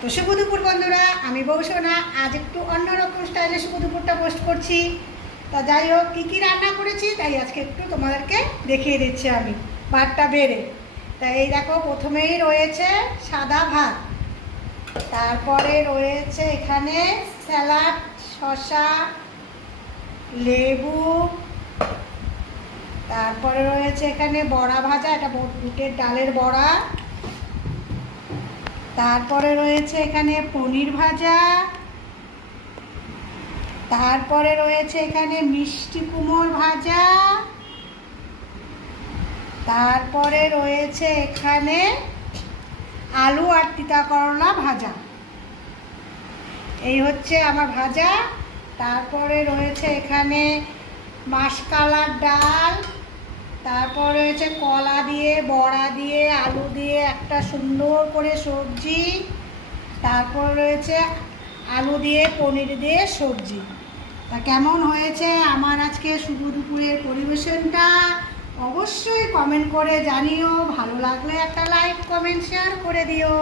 তো শুভ দুপুর বন্ধুরা, আমি বৌসোনা। আজ একটু অন্যরকম স্টাইলে শুভ দুপুরটা পোস্ট করছি। তা যাই হোক, কী কী রান্না করেছি তাই আজকে একটু তোমাদেরকে দেখিয়ে দিচ্ছি আমি ভাতটা বেড়ে। তা এই দেখো, প্রথমেই রয়েছে সাদা ভাত, তারপরে রয়েছে এখানে স্যালাড, শসা, লেবু, তারপরে রয়েছে এখানে বড়া ভাজা, এটা বুটের ডালের বড়া, তারপরে রয়েছে এখানে পনির ভাজা, তারপরে রয়েছে এখানে মিষ্টি কুমড়ো ভাজা, তারপরে রয়েছে এখানে আলু আর তিতা করলা ভাজা। এই হচ্ছে আমার ভাজা। তারপরে রয়েছে এখানে মাসকলার ডাল, তারপর রয়েছে কলা দিয়ে, বড়া দিয়ে, আলু দিয়ে একটা সুন্দর করে সবজি, তারপর রয়েছে আলু দিয়ে পনির দিয়ে সবজি। তা কেমন হয়েছে আমার আজকে শুভ দুপুরের পরিবেশনটা অবশ্যই কমেন্ট করে জানিও। ভালো লাগলে একটা লাইক, কমেন্ট, শেয়ার করে দিও।